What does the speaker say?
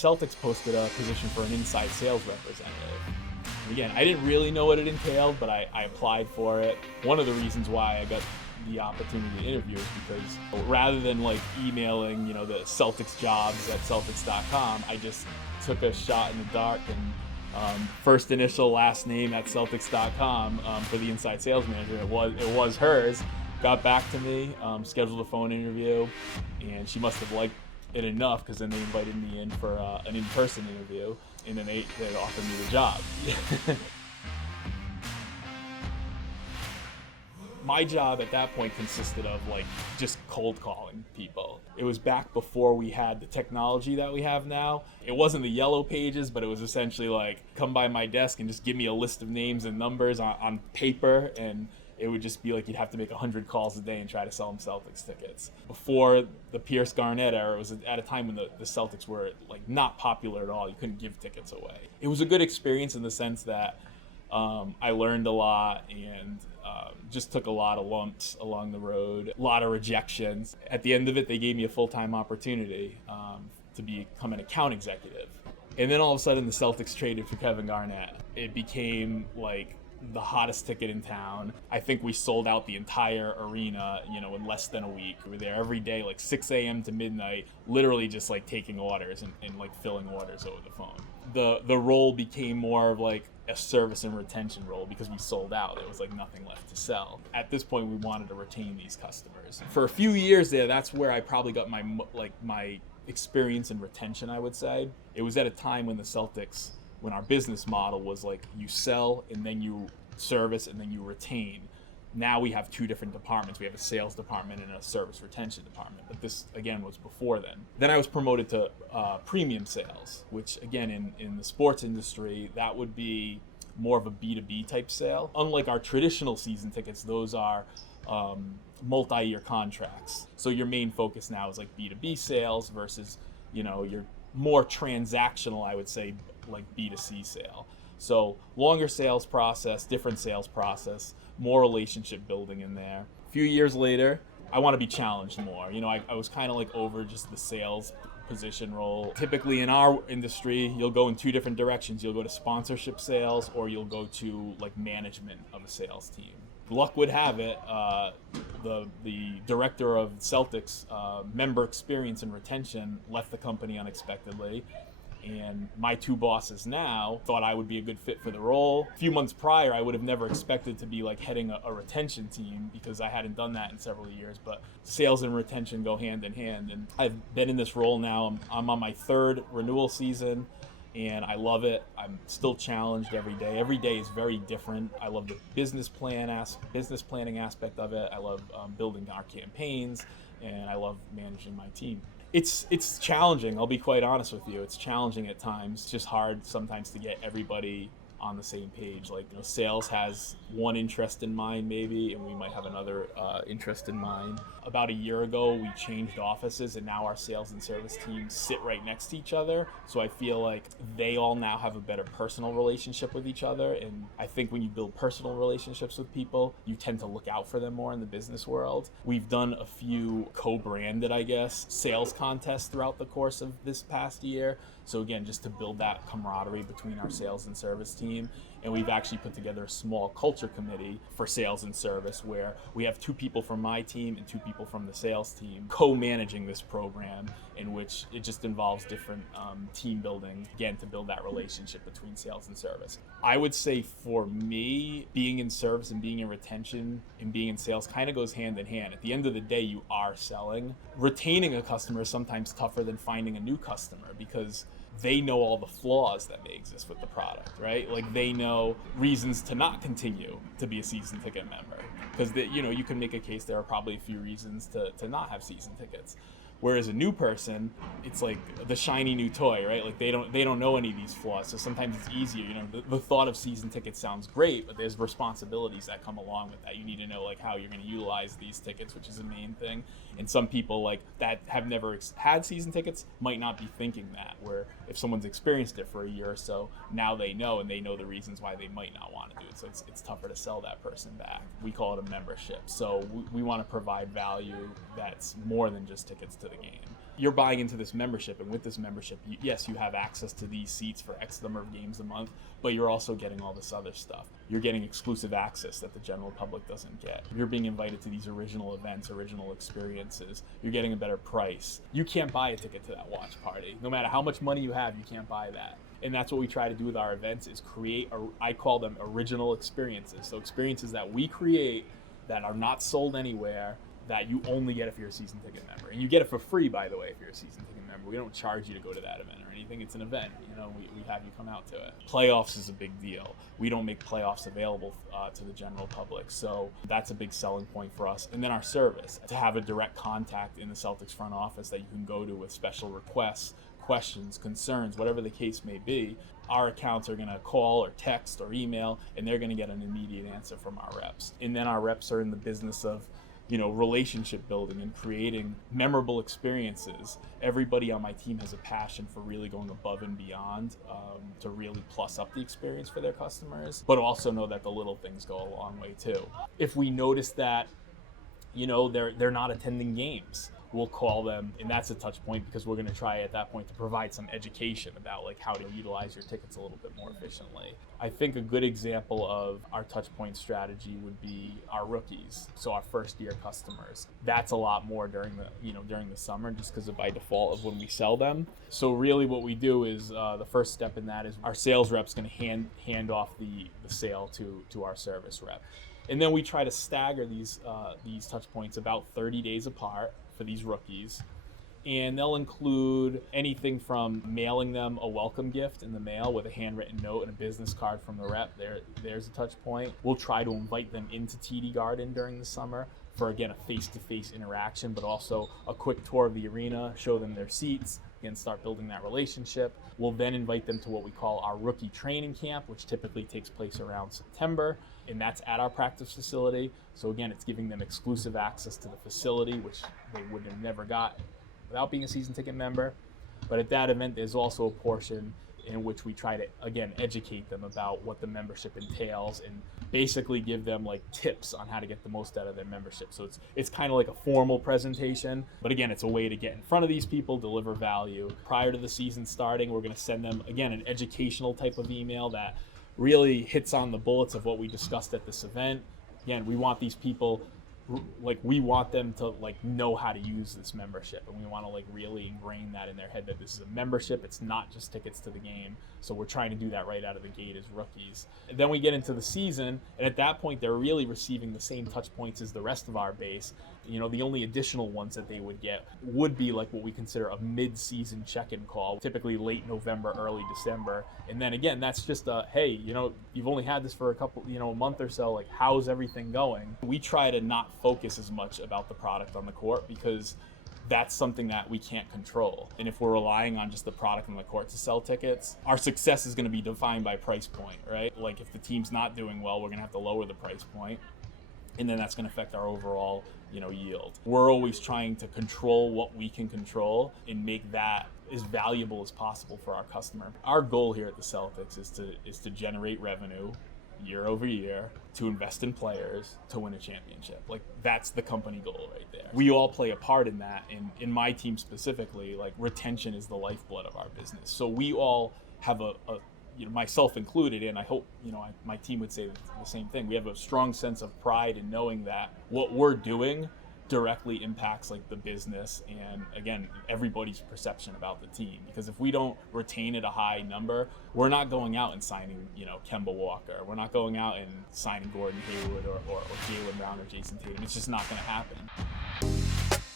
Celtics posted a position for an inside sales representative. Again, I didn't really know what it entailed, but I applied for it. One of the reasons why I got the opportunity to interview is because rather than like emailing, the Celtics jobs at Celtics.com, I just took a shot in the dark and first initial, last name at Celtics.com for the inside sales manager. It was hers. Got back to me, scheduled a phone interview, and she must have liked it enough because then they invited me in for an in-person interview, and then they offered me the job. My job at that point consisted of like just cold calling people. It was back before we had the technology that we have now. It wasn't the yellow pages, but it was essentially like come by my desk and just give me a list of names and numbers on paper, and it would just be like you'd have to make 100 calls a day and try to sell them Celtics tickets. Before the Pierce Garnett era, it was at a time when the Celtics were like not popular at all. You couldn't give tickets away. It was a good experience in the sense that I learned a lot and just took a lot of lumps along the road, a lot of rejections. At the end of it, they gave me a full-time opportunity to become an account executive. And then all of a sudden, the Celtics traded for Kevin Garnett. It became like the hottest ticket in town. I think we sold out the entire arena, in less than a week. We were there every day, like 6 a.m. to midnight, literally just like taking orders and like filling orders over the phone. The role became more of like a service and retention role because we sold out. There was like nothing left to sell. At this point, we wanted to retain these customers. For a few years there, that's where I probably got my experience in retention, I would say. It was at a time when the Celtics, when our business model was like you sell and then you service and then you retain. Now we have two different departments. We have a sales department and a service retention department. But this, again, was before then. Then I was promoted to premium sales, which, again, in the sports industry, that would be more of a B2B type sale. Unlike our traditional season tickets, those are multi-year contracts. So your main focus now is like B2B sales versus, your more transactional, I would say, like B2C sale. So longer sales process, different sales process, more relationship building in there. A few years later, I want to be challenged more. I was kind of like over just the sales position role. Typically in our industry, you'll go in two different directions. You'll go to sponsorship sales or you'll go to like management of a sales team. Luck would have it, the director of Celtics member experience and retention left the company unexpectedly. And my two bosses now thought I would be a good fit for the role. A few months prior, I would have never expected to be like heading a retention team because I hadn't done that in several years, but sales and retention go hand in hand. And I've been in this role now. I'm on my third renewal season and I love it. I'm still challenged every day. Every day is very different. I love the business planning aspect of it. I love building our campaigns and I love managing my team. It's challenging, I'll be quite honest with you. It's challenging at times. It's just hard sometimes to get everybody on the same page. Like, sales has one interest in mind maybe, and we might have another interest in mind. About a year ago, we changed offices, and now our sales and service teams sit right next to each other. So I feel like they all now have a better personal relationship with each other. And I think when you build personal relationships with people, you tend to look out for them more in the business world. We've done a few co-branded, sales contests throughout the course of this past year. So again, just to build that camaraderie between our sales and service team. And we've actually put together a small culture committee for sales and service where we have 2 people from my team and 2 people from the sales team co-managing this program, in which it just involves different team building, again, to build that relationship between sales and service. I would say for me, being in service and being in retention and being in sales kind of goes hand in hand. At the end of the day, you are selling. Retaining a customer is sometimes tougher than finding a new customer because they know all the flaws that may exist with the product, right? Like they know reasons to not continue to be a season ticket member because you can make a case there are probably a few reasons to not have season tickets. Whereas a new person, it's like the shiny new toy, right? Like they don't know any of these flaws. So sometimes it's easier, the thought of season tickets sounds great, but there's responsibilities that come along with that. You need to know like how you're going to utilize these tickets, which is the main thing. And some people like that have never had season tickets might not be thinking that, where if someone's experienced it for a year or so, now they know, and they know the reasons why they might not want to do it. So it's tougher to sell that person back. We call it a membership. So we want to provide value that's more than just tickets to the game. you're buying into this membership, and with this membership, yes, you have access to these seats for X number of games a month, but you're also getting all this other stuff. You're getting exclusive access that the general public doesn't get. You're being invited to these original events, original experiences. You're getting a better price. You can't buy a ticket to that watch party. No matter how much money you have, you can't buy that. And that's what we try to do with our events, is create, I call them original experiences. So experiences that we create that are not sold anywhere, that you only get if you're a season ticket member. And you get it for free, by the way, if you're a season ticket member. We don't charge you to go to that event or anything. It's an event, we have you come out to it. Playoffs is a big deal. We don't make playoffs available to the general public. So that's a big selling point for us. And then our service, to have a direct contact in the Celtics front office that you can go to with special requests, questions, concerns, whatever the case may be. Our accounts are going to call or text or email, and they're going to get an immediate answer from our reps. And then our reps are in the business of relationship building and creating memorable experiences. Everybody on my team has a passion for really going above and beyond to really plus up the experience for their customers, but also know that the little things go a long way too. If we notice that, they're not attending games, we'll call them, and that's a touch point, because we're going to try at that point to provide some education about how to utilize your tickets a little bit more efficiently. I think a good example of our touch point strategy would be our rookies, so our first year customers. That's a lot more during the summer, just because by default of when we sell them. So really what we do is the first step in that is our sales rep's going to hand off the sale to our service rep. And then we try to stagger these touch points about 30 days apart for these rookies. And they'll include anything from mailing them a welcome gift in the mail with a handwritten note and a business card from the rep. There's a touch point. We'll try to invite them into TD Garden during the summer for, again, a face-to-face interaction, but also a quick tour of the arena, show them their seats, again, start building that relationship. We'll then invite them to what we call our rookie training camp, which typically takes place around September, and that's at our practice facility. So again, it's giving them exclusive access to the facility, which they would have never got without being a season ticket member. But at that event, there's also a portion in which we try to, again, educate them about what the membership entails and basically give them tips on how to get the most out of their membership. So it's kind of like a formal presentation, but again, it's a way to get in front of these people, deliver value. Prior to the season starting, we're going to send them, again, an educational type of email that really hits on the bullets of what we discussed at this event. Again, we want these people, we want them to know how to use this membership, and we want to really ingrain that in their head that this is a membership. It's not just tickets to the game. So we're trying to do that right out of the gate as rookies. And then we get into the season, and at that point they're really receiving the same touch points as the rest of our base. The only additional ones that they would get would be what we consider a mid-season check-in call, typically late November, early December. And then again, that's just a, hey, you've only had this for a month or so, how's everything going? We try to not focus as much about the product on the court, because that's something that we can't control. And if we're relying on just the product on the court to sell tickets, our success is going to be defined by price point, right? If the team's not doing well, we're going to have to lower the price point, and then that's going to affect our overall yield. We're always trying to control what we can control and make that as valuable as possible for our customer. Our goal here at the Celtics is to generate revenue year over year, to invest in players, to win a championship. That's the company goal right there. We all play a part in that, and in my team specifically, retention is the lifeblood of our business. So we all have a myself included, and I hope my team would say the same thing. We have a strong sense of pride in knowing that what we're doing directly impacts the business and, again, everybody's perception about the team. Because if we don't retain at a high number, we're not going out and signing Kemba Walker. We're not going out and signing Gordon Hayward or Jaylen Brown or Jason Tatum. It's just not going to happen.